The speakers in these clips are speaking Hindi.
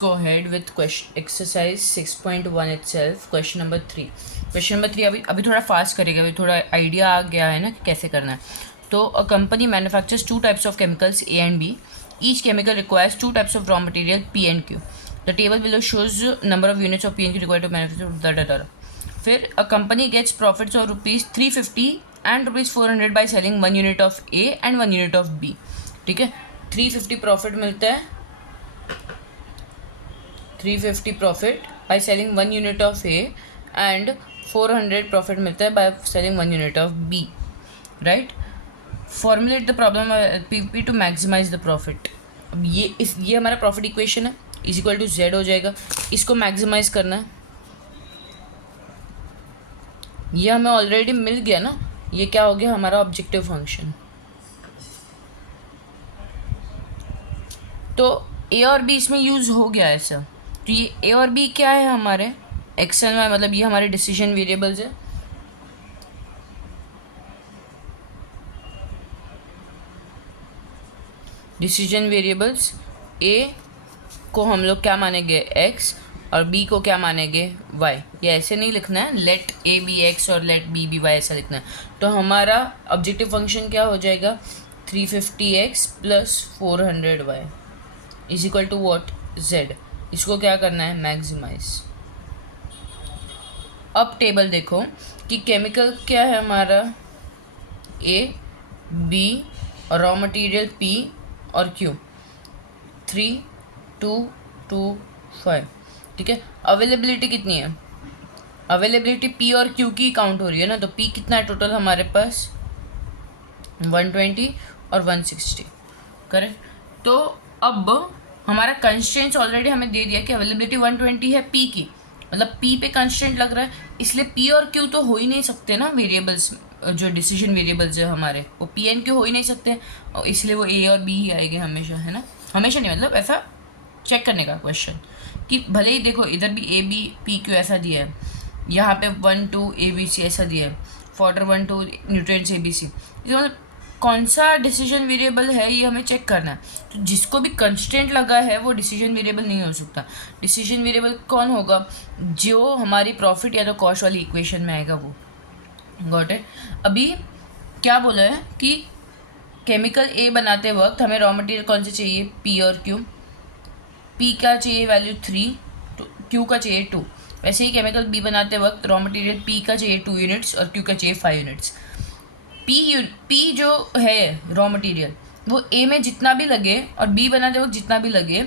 Go ahead with question exercise 6.1 itself. Question number 3. Question number 3 अभी थोड़ा फास्ट करेगा, अभी थोड़ा आइडिया आ गया है ना कि कैसे करना है. तो a company manufactures two types of chemicals A and B. Each chemical requires two types of raw material P and Q. The table below shows number of units of P and Q required to manufacture. फिर a company gets profits of rupees 350 and rupees 400 by selling 1 unit of A and 1 unit of B. ठीक है, 350 प्रॉफिट मिलता है, 350 profit by selling 1 unit of A and 400 profit मिलता है by selling 1 unit of B. Right, formulate the problem P to maximise the profit. अब ये हमारा प्रॉफिट इक्वेशन है, इज इक्वल टू जेड हो जाएगा. इसको मैक्सिमाइज करना है, ये हमें ऑलरेडी मिल गया ना. ये क्या हो गया हमारा ऑब्जेक्टिव फंक्शन. तो ए और बी इसमें यूज हो गया है सर. तो ये ए और बी क्या है हमारे एक्स एंड वाई, मतलब ये हमारे डिसीजन वेरिएबल्स है. डिसीजन वेरिएबल्स ए को हम लोग क्या मानेंगे एक्स और बी को क्या मानेंगे वाई. ये ऐसे नहीं लिखना है लेट ए बी एक्स और लेट बी बी वाई, ऐसा लिखना है. तो हमारा ऑब्जेक्टिव फंक्शन क्या हो जाएगा 350x plus 400y is equal to what Z. इसको क्या करना है मैक्सिमाइज. अब टेबल देखो कि केमिकल क्या है हमारा ए बी और रॉ मटेरियल पी और क्यू 3 2 2 5. ठीक है, अवेलेबिलिटी कितनी है, अवेलेबिलिटी पी और क्यू की काउंट हो रही है ना. तो पी कितना है टोटल हमारे पास 120 और 160. करेक्ट. तो अब हमारा कंस्ट्रेंट्स ऑलरेडी हमें दे दिया कि अवेलेबिलिटी 120 है पी की, मतलब पी पे कंस्ट्रेंट लग रहा है, इसलिए पी और क्यू तो हो ही नहीं सकते ना वेरिएबल्स. जो डिसीजन वेरिएबल्स है हमारे वो पी एंड क्यू हो ही नहीं सकते, और इसलिए वो ए और बी ही आएंगे हमेशा, है ना. हमेशा नहीं, मतलब ऐसा चेक करने का क्वेश्चन कि भले ही देखो इधर भी ए बी पी क्यू ऐसा दिया है, यहाँ पे 1 2 ए बी सी ऐसा दिया है, फॉर्डर 1 2 न्यूट्रिएंट्स ए बी सी. मतलब कौन सा डिसीजन वेरिएबल है ये हमें चेक करना है. तो जिसको भी कंस्टेंट लगा है वो डिसीजन वेरिएबल नहीं हो सकता. डिसीजन वेरिएबल कौन होगा, जो हमारी प्रॉफिट या तो कॉस्ट वाली इक्वेशन में आएगा वो. Got it. अभी क्या बोला है कि केमिकल ए बनाते वक्त हमें रॉ मटेरियल कौन से चाहिए पी और क्यू. पी का चाहिए वैल्यू 3, तो क्यू का चाहिए 2. वैसे ही केमिकल बी बनाते वक्त रॉ मटेरियल पी का चाहिए 2 यूनिट्स और क्यू का चाहिए 5 यूनिट्स. पी जो है रॉ मटेरियल वो ए में जितना भी लगे और बी बनाते वक्त जितना भी लगे,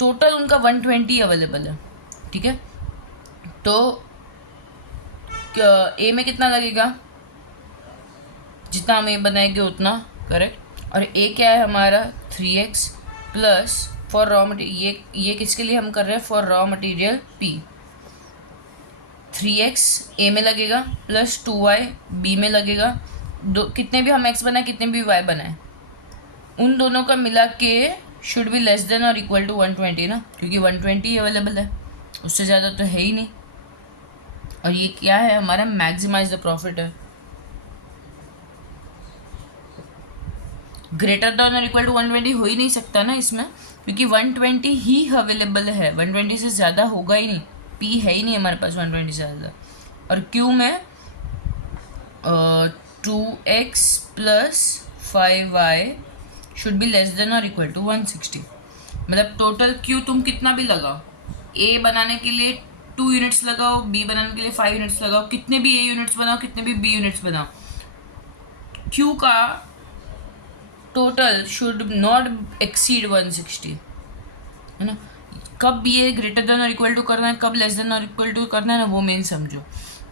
टोटल उनका 120 अवेलेबल है. ठीक है, तो ए में कितना लगेगा, जितना हम ए बनाएंगे उतना. करेक्ट. और ए क्या है हमारा 3x plus for raw material, ये किसके लिए हम कर रहे हैं for raw material P. 3x ए में लगेगा प्लस 2y बी में लगेगा. दो कितने भी हम x बनाए कितने भी y बनाए, उन दोनों का मिला के शुड बी लेस देन और इक्वल टू 120 ना, क्योंकि 120 अवेलेबल है, उससे ज़्यादा तो है ही नहीं. और ये क्या है हमारा मैक्सिमाइज द प्रॉफिट है. ग्रेटर देन और इक्वल टू 120 हो ही नहीं सकता ना इसमें, क्योंकि 120 ही अवेलेबल है, 120 से ज़्यादा होगा ही नहीं. पी है ही नहीं हमारे पास 120 से ज़्यादा. और क्यू में 2x plus 5y should be less than और इक्वल टू 160. मतलब टोटल क्यू तुम कितना भी लगाओ, ए बनाने के लिए 2 यूनिट्स लगाओ, बी बनाने के लिए 5 यूनिट्स लगाओ, कितने भी ए यूनिट्स बनाओ कितने भी बी यूनिट्स बनाओ, क्यू का टोटल शुड नॉट एक्सीड 160, है ना. कब ये ग्रेटर देन और इक्वल टू करना है, कब लेस देन और इक्वल टू करना है ना, वो मेन समझो.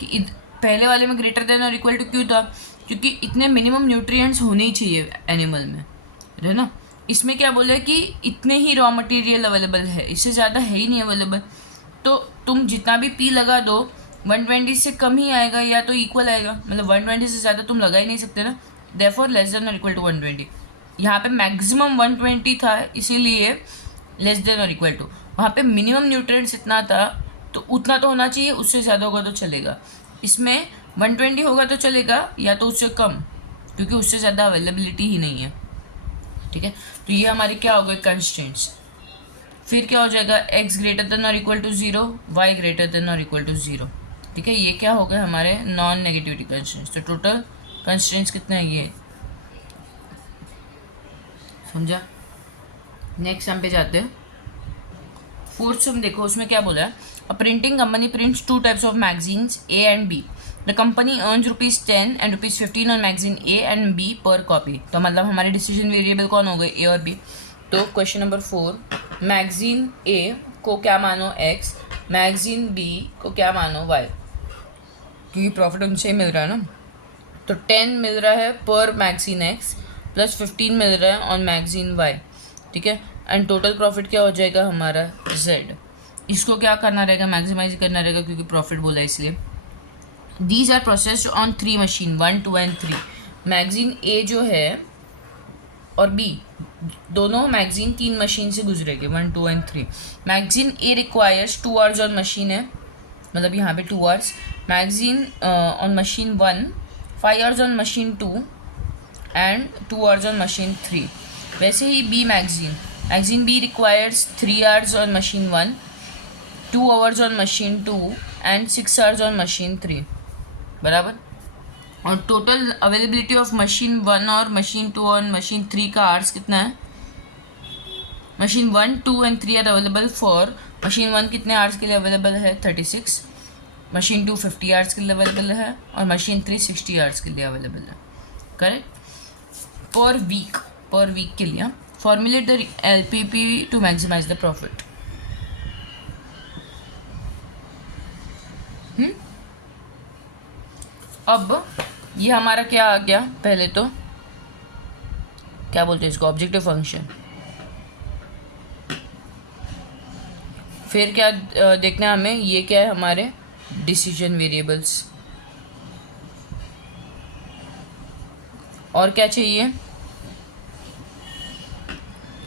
कि पहले वाले में ग्रेटर देन और इक्वल टू क्यों था, क्योंकि इतने मिनिमम न्यूट्रिएंट्स होने ही चाहिए एनिमल में, है ना. इसमें क्या बोले कि इतने ही रॉ मटेरियल अवेलेबल है, इससे ज़्यादा है ही नहीं अवेलेबल. तो तुम जितना भी पी लगा दो 120 से कम ही आएगा या तो इक्वल आएगा, मतलब 120 से ज़्यादा तुम लगा ही नहीं सकते ना. देयरफॉर लेस देन और इक्वल टू 120. यहाँ पे मैक्सिमम 120 था इसीलिए लेस देन और इक्वल टू. वहाँ पे मिनिमम न्यूट्रिएंट्स इतना था तो उतना तो होना चाहिए, उससे ज़्यादा होगा तो चलेगा. इसमें 120 होगा तो चलेगा या तो उससे कम, क्योंकि उससे ज़्यादा अवेलेबिलिटी ही नहीं है. ठीक है, तो ये हमारे क्या हो गए कंस्ट्रेंट्स. फिर क्या हो जाएगा, x ग्रेटर देन और equal to 0, y greater than और इक्वल टू 0। ठीक है, ये क्या हो गए हमारे नॉन नेगेटिविटी कंस्ट्रेंट्स। तो टोटल कंस्ट्रेंट्स कितने हैं ये, समझा। नेक्स्ट सम पे जाते हैं। फोर्थ सम देखो, उसमें क्या बोला है, a printing company prints two types of magazines A and B. The company earns ₹10 and ₹15 on magazine A and B per copy. तो मतलब हमारे डिसीजन वेरिएबल कौन हो गए, ए और बी। तो क्वेश्चन नंबर 4, मैगजीन ए को क्या मानो x, मैगजीन बी को क्या मानो y, क्योंकि प्रॉफिट उनसे ही मिल रहा है ना। तो 10 मिल रहा है पर मैगजीन x प्लस 15 मिल रहा है ऑन मैगजीन y। ठीक है, एंड टोटल प्रॉफिट क्या हो जाएगा हमारा z। इसको क्या करना रहेगा, मैक्सिमाइज करना रहेगा, क्योंकि प्रॉफिट बोला इसलिए। These are processed on 3 machine 1, 2 and 3। Magazine A जो है और बी दोनों मैगजीन 3 मशीन से गुजरेगी, 1, 2 and 3। Magazine A requires 2 hours on machine है, मतलब यहाँ पे 2 hours. Magazine on machine 1 5 hours on machine 2 and 2 hours on machine 3। वैसे ही B magazine B requires 3 hours on machine 1, 2 hours on machine 2 and 6 hours on machine 3, बराबर। और टोटल अवेलेबिलिटी ऑफ मशीन 1 और मशीन 2 और मशीन 3 का आवर्स कितना है, machine 1, 2 and 3 are available for. Machine 1 कितने आवर्स के लिए अवेलेबल है, 36। मशीन 2 50 आवर्स के लिए अवेलेबल है और मशीन 3 60 आवर्स के लिए अवेलेबल है, करेक्ट। पर वीक के लिए formulate the LPP to maximise the profit. अब ये हमारा क्या आ गया, पहले तो क्या बोलते हैं इसको, ऑब्जेक्टिव फंक्शन। फिर क्या देखना है हमें, ये क्या है हमारे डिसीजन वेरिएबल्स। और क्या चाहिए,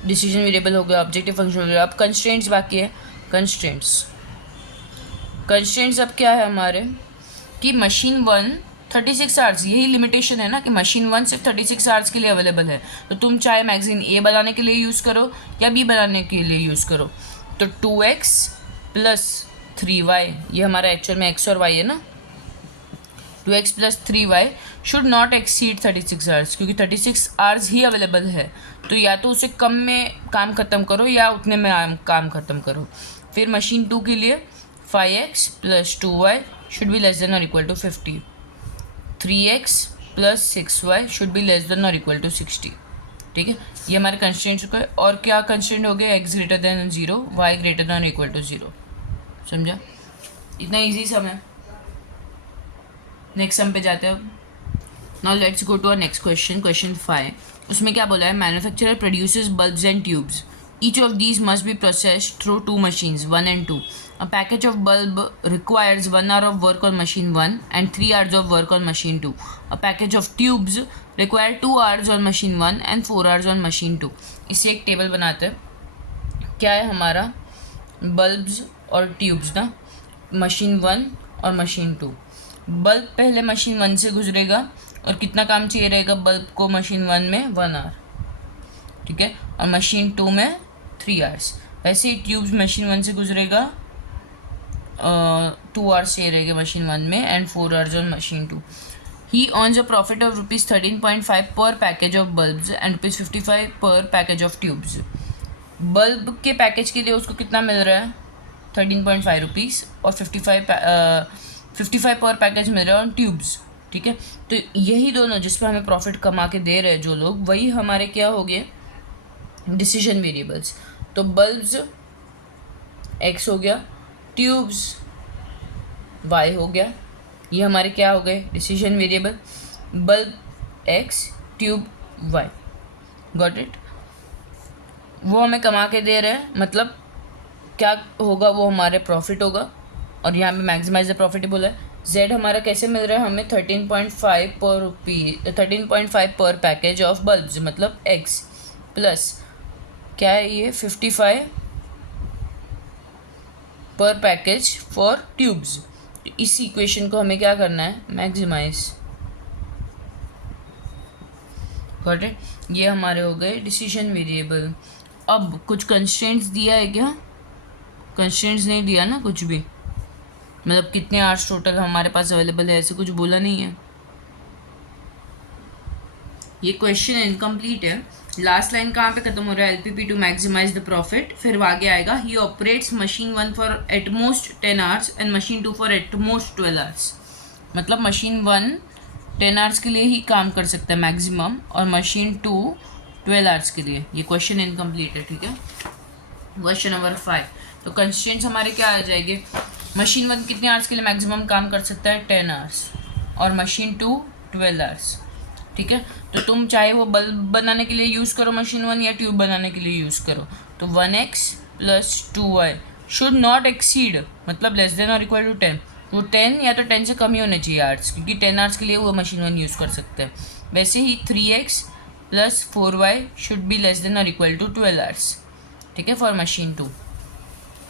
डिसीजन वेरिएबल हो गया, ऑब्जेक्टिव फंक्शन हो गया। अब कंस्ट्रेंट्स बाकी है। कंस्ट्रेंट्स अब क्या है हमारे कि मशीन 1 36 आवर्स, यही लिमिटेशन है ना कि मशीन 1 सिर्फ 36 आवर्स के लिए अवेलेबल है। तो तुम चाहे मैगजीन ए बनाने के लिए यूज़ करो या बी बनाने के लिए यूज़ करो। तो 2x प्लस 3y, ये हमारा एक्चुअल में x और y है ना। 2x plus 3y should not exceed 36 hours, क्योंकि 36 आवर्स ही अवेलेबल है। तो या तो उसे कम में काम ख़त्म करो या उतने में काम ख़त्म करो। फिर मशीन 2 के लिए 5x plus 2y should be less than और equal to 50। 3x plus 6y should be less than और इक्वल टू 60। ठीक है, ये हमारे कंस्ट्रेंट्स को। और क्या कंस्ट्रेंट हो गया, x greater then 0, y greater than और इक्वल टू 0। समझा, इतना इजी सम है। नेक्स्ट सम पे जाते हैं। Now let's go to our next question, question 5। उसमें क्या बोला है, manufacturer produces bulbs and tubes. Each of these must be processed through 2 machines 1 and 2. A package of bulb requires 1 hour of work on machine 1 and 3 hours of work on machine 2. A package of tubes require 2 hours on machine 1 and 4 hours on machine 2. इससे एक टेबल बनाते हैं। क्या है हमारा, बल्ब्स और ट्यूब्स ना, मशीन 1 और मशीन 2। बल्ब पहले मशीन 1 से गुजरेगा और कितना काम चाहिए रहेगा बल्ब को मशीन 1 में, 1 आवर। ठीक है, और मशीन 2 में 3 आवर्स। वैसे ही ट्यूब्स मशीन 1 से गुजरेगा 2 आवर्स चाहिए रहेगा मशीन 1 में and 4 hours on machine 2। He earns a profit of ₹13.5 पर पैकेज ऑफ बल्ब्स एंड ₹55 पर पैकेज ऑफ ट्यूब्स। बल्ब के पैकेज के लिए उसको कितना मिल रहा है, 13.5 रुपीज़, और 55 पर पैकेज मिल रहा है ऑन ट्यूब्स। ठीक है, तो यही दोनों जिस पर हमें प्रॉफिट कमा के दे रहे हैं जो लोग, वही हमारे क्या हो गए, डिसीजन वेरिएबल्स। तो बल्ब्स x हो गया, ट्यूब्स y हो गया, ये हमारे क्या हो गए, decision variable. Bulb x, tube y, got it. वो हमें कमा के दे रहे हैं, मतलब क्या होगा, वो हमारे प्रॉफिट होगा। और यहाँ पे मैक्सिमाइज द प्रॉफिट बोला है। z हमारा कैसे मिल रहा है हमें, 13.5 पर पैकेज ऑफ बल्ब्स, मतलब x, प्लस क्या है ये 55 पर पैकेज फॉर ट्यूब्स। इस इक्वेशन को हमें क्या करना है, मैक्सिमाइज। गॉट इट, ये हमारे हो गए डिसीजन वेरिएबल। अब कुछ कंस्ट्रेंट्स दिया है क्या? कंस्ट्रेंट्स नहीं दिया ना कुछ भी, मतलब कितने आवर्स टोटल हमारे पास अवेलेबल है ऐसे कुछ बोला नहीं है। ये क्वेश्चन इनकम्प्लीट है। लास्ट लाइन कहाँ पे खत्म हो रहा है? LPP to maximise the profit, फिर आगे आएगा ही operates machine 1 for at most 10 hours and machine 2 for at most 12 hours. मतलब मशीन 1 10 आवर्स के लिए ही काम कर सकता है मैक्सिमम, और मशीन 2 12 आवर्स के लिए। ये क्वेश्चन इनकम्प्लीट है, ठीक है। क्वेश्चन नंबर 5, तो कंस्ट्रेंट्स हमारे क्या आ जाएंगे? मशीन 1 कितने आवर्स के लिए मैक्सिमम काम कर सकता है? 10 आवर्स, और मशीन 2 12 आवर्स, ठीक है। तो तुम चाहे वो बल्ब बनाने के लिए यूज़ करो मशीन 1 या ट्यूब बनाने के लिए यूज़ करो, तो 1x + 2y should not exceed, मतलब लेस देन और इक्वल टू 10। वो 10 या तो 10 से कम ही होने चाहिए आवर्स, क्योंकि 10 आवर्स के लिए वो मशीन 1 यूज़ कर सकते हैं। वैसे ही 3x + 4y should be less than और इक्वल टू 12 आवर्स, ठीक है, फॉर मशीन 2।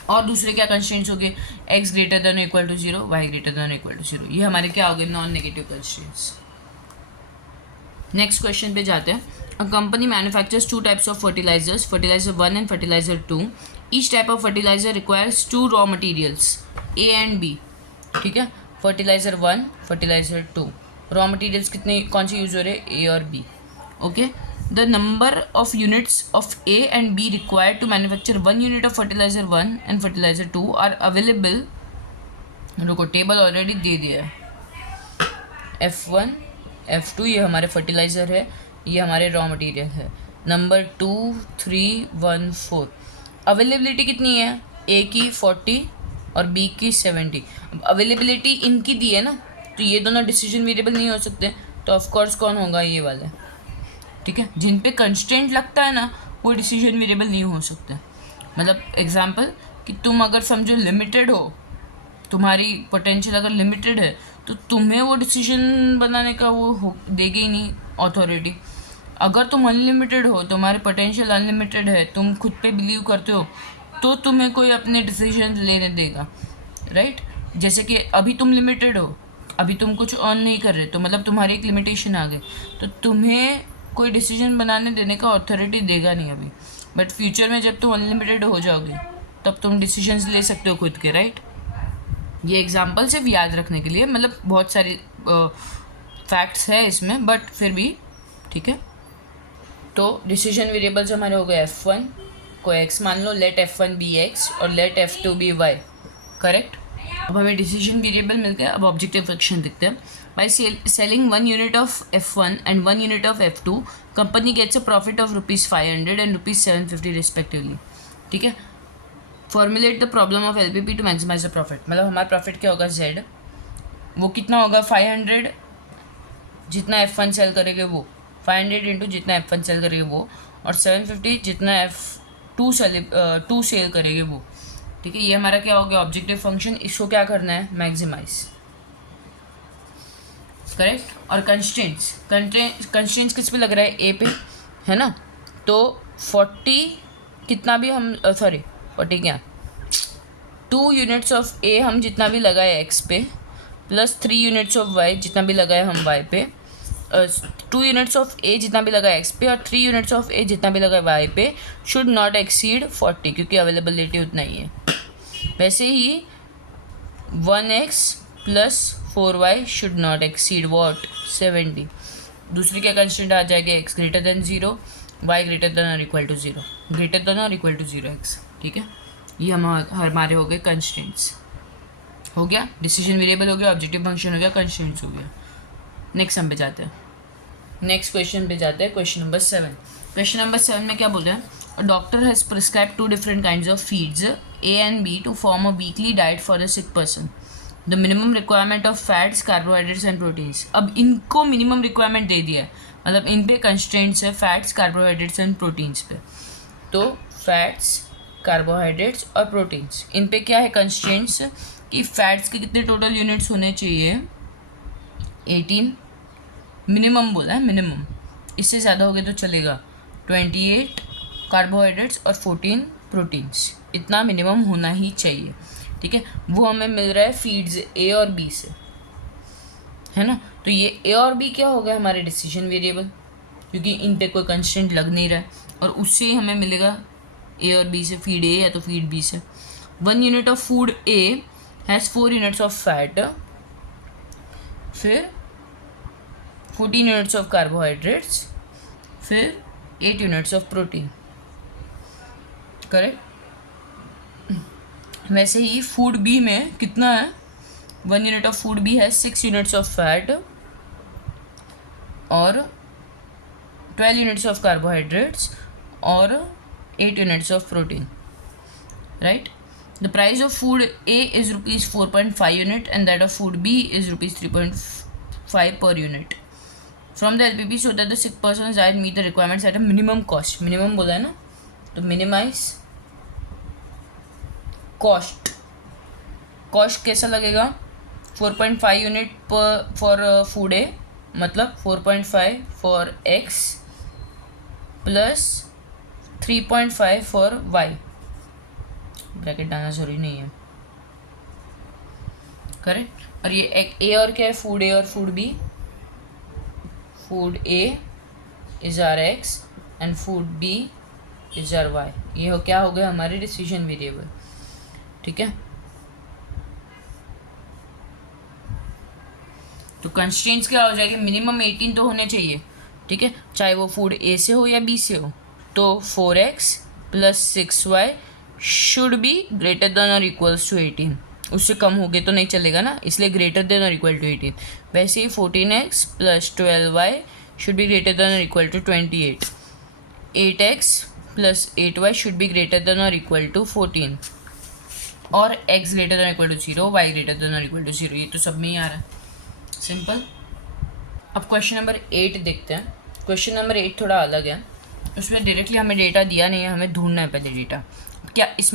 और दूसरे क्या कंस्ट्रेंट्स हो गए? x greater than equal to 0, y greater than equal to 0। ये हमारे क्या हो गए? Non negative constraints. Next question पे जाते हैं। A company manufactures 2 types of fertilisers, fertiliser 1 and fertiliser 2। Each type of fertiliser requires 2 raw materials A and B, ठीक है। फर्टिलाइजर 1, फर्टिलाइजर 2, रॉ मटेरियल्स कितने कौन से यूज़ हो रहे हैं? ए और B, okay. The number of units of A and B required to manufacture 1 unit of fertiliser 1 and fertiliser 2 are available. रुको, टेबल ऑलरेडी दे दिया है। F1 F2 ये हमारे फर्टिलाइज़र है, ये हमारे रॉ मटेरियल है। नंबर 2 3 1 4। अवेलेबिलिटी कितनी है? ए की 40 और बी की 70। अब अवेलेबिलिटी इनकी दी है ना, तो ये दोनों डिसीजन वेरिएबल नहीं हो सकते, तो ऑफकोर्स कौन होगा? ये वाले, ठीक है। जिन पे कंस्ट्रेंट लगता है ना, वो डिसीजन वेरिएबल नहीं हो सकते। मतलब एग्जांपल कि तुम अगर समझो लिमिटेड हो, तुम्हारी पोटेंशियल अगर लिमिटेड है, तो तुम्हें वो डिसीजन बनाने का वो देगी ही नहीं अथॉरिटी। अगर तुम अनलिमिटेड हो, तुम्हारे पोटेंशियल अनलिमिटेड है, तुम खुद पे बिलीव करते हो, तो तुम्हें कोई अपने डिसीजन लेने देगा, राइट। जैसे कि अभी तुम लिमिटेड हो, अभी तुम कुछ अर्न नहीं कर रहे, तो मतलब तुम्हारी एक लिमिटेशन आ गई, तो तुम्हें कोई डिसीजन बनाने देने का अथॉरिटी देगा नहीं अभी। बट फ्यूचर में जब तुम अनलिमिटेड हो जाओगे, तब तुम डिसीजंस ले सकते हो खुद के, राइट। ये एग्जांपल सिर्फ याद रखने के लिए, मतलब बहुत सारी फैक्ट्स है इसमें, बट फिर भी ठीक है। तो डिसीजन वेरिएबल्स हमारे हो गए F1 को x मान लो, लेट F1 बी x और let F2 be y, correct. अब हमें डिसीजन वेरिएबल मिल गया। अब ऑब्जेक्टिव फंक्शन देखते हैं। By selling 1 unit of F1 and 1 unit of F2, company gets a profit of ₹500 and ₹750 respectively, ठीक है। Formulate the problem of LPP to maximise the profit. मतलब हमारा प्रॉफिट क्या होगा? Z, वो कितना होगा? 500 जितना F1 सेल करेंगे वो, 500 इंटू जितना F1 सेल करेंगे वो, और 750 जितना F2 सेल करेंगे वो, ठीक है। ये हमारा क्या हो गया? Objective function. इसको क्या करना है? Maximise, correct. और कंस्ट्रेंट्स किस पे लग रहा है? ए पे, है ना। तो 40 कितना भी हम 40 क्या 2 यूनिट्स ऑफ ए हम जितना भी लगाए एक्स पे, प्लस 3 यूनिट्स ऑफ वाई जितना भी लगाए हम वाई पे, 2 यूनिट्स ऑफ ए जितना भी लगा एक्स पे और 3 यूनिट्स ऑफ ए जितना भी लगा वाई पे, शुड नॉट एक्सीड 40, क्योंकि अवेलेबिलिटी उतना ही है। वैसे ही 1x + 4y should not exceed what? 70। दूसरी क्या कंस्टेंट आ जाएगी? x greater then 0, y greater than और इक्वल टू 0, ग्रेटर देन और इक्वल टू 0x, ठीक है। ये हमारे हो गए कंस्टेंट्स। हो गया डिसीजन वेरिएबल, हो गया ऑब्जेक्टिव फंक्शन, हो गया कंस्टेंट्स, हो गया। नेक्स्ट हम पे जाते हैं, नेक्स्ट क्वेश्चन पे जाते हैं। Question number 7। क्वेश्चन नंबर 7 में क्या बोल रहे हैं? A doctor has prescribe 2 different kinds of feeds A and B to form a weekly diet for a sick person. The minimum requirement of fats, carbohydrates and proteins. अब इनको मिनिमम रिक्वायरमेंट दे दिया है, मतलब इन पे कंस्ट्रेंट्स है फैट्स, कार्बोहाइड्रेट्स एंड प्रोटीन्स पे। तो फैट्स, कार्बोहाइड्रेट्स और प्रोटीन्स, इन पे क्या है कंस्ट्रेंट्स कि फैट्स के कितने टोटल यूनिट्स होने चाहिए? 18 मिनिमम बोला है, मिनिमम। इससे ज़्यादा हो गए तो चलेगा। 28 कार्बोहाइड्रेट्स और 14 प्रोटीन्स, इतना मिनिमम होना ही चाहिए, ठीक है। वो हमें मिल रहा है फीड्स ए और बी से, है ना। तो ये ए और बी क्या हो गया? हमारे डिसीजन वेरिएबल, क्योंकि इन पे कोई कंस्ट्रेंट लग नहीं रहा है, और उससे ही हमें मिलेगा ए और बी से, फीड ए या तो फीड बी से। 1 unit of food A has 4 units of fat, फिर 14 यूनिट्स ऑफ कार्बोहाइड्रेट्स, फिर 8 यूनिट्स ऑफ प्रोटीन। करेक्ट। वैसे ही फूड बी में कितना है, 1 यूनिट ऑफ फूड बी है 6 यूनिट्स ऑफ फैट और 12 यूनिट्स ऑफ कार्बोहाइड्रेट्स और 8 units of protein, right. The price of food A is ₹4.5 unit and that of food B is ₹3.5 per unit. From the LPP show that the 6 persons diet meet the requirements at a minimum cost. Minimum बोला है ना, तो मिनिमाइज कॉस्ट। कॉस्ट कैसा लगेगा, 4.5 यूनिट पर फॉर फूड ए, मतलब 4.5 for X plus 3.5 for Y. Bracket डालना जरूरी नहीं है, करेक्ट। और ये ए और क्या है, फूड ए और food B. Food A is R X and food B is R Y. ये हो क्या हो गया, हमारे डिसीजन वेरिएबल, ठीक है। तो कंस्ट्रेंट्स क्या हो जाएगी, मिनिमम 18 तो होने चाहिए, ठीक है, चाहे वो फूड ए से हो या बी से हो। तो 4x plus 6y should be greater than और इक्वल्स टू 18। उससे कम हो गए तो नहीं चलेगा ना, इसलिए ग्रेटर देन और इक्वल टू 18। वैसे ही 14x plus 12y should be greater than और equal to 28। 8x plus 8y should be greater than और इक्वल टू 14 और x greater than equal to 0, y greater than और इक्वल टू 0। ये तो सब में ही आ रहा है, सिंपल। अब क्वेश्चन नंबर 8 देखते हैं। क्वेश्चन नंबर 8 थोड़ा अलग है, उसमें डायरेक्टली हमें डेटा दिया नहीं है, हमें ढूंढना है पहले डेटा। क्या इसमें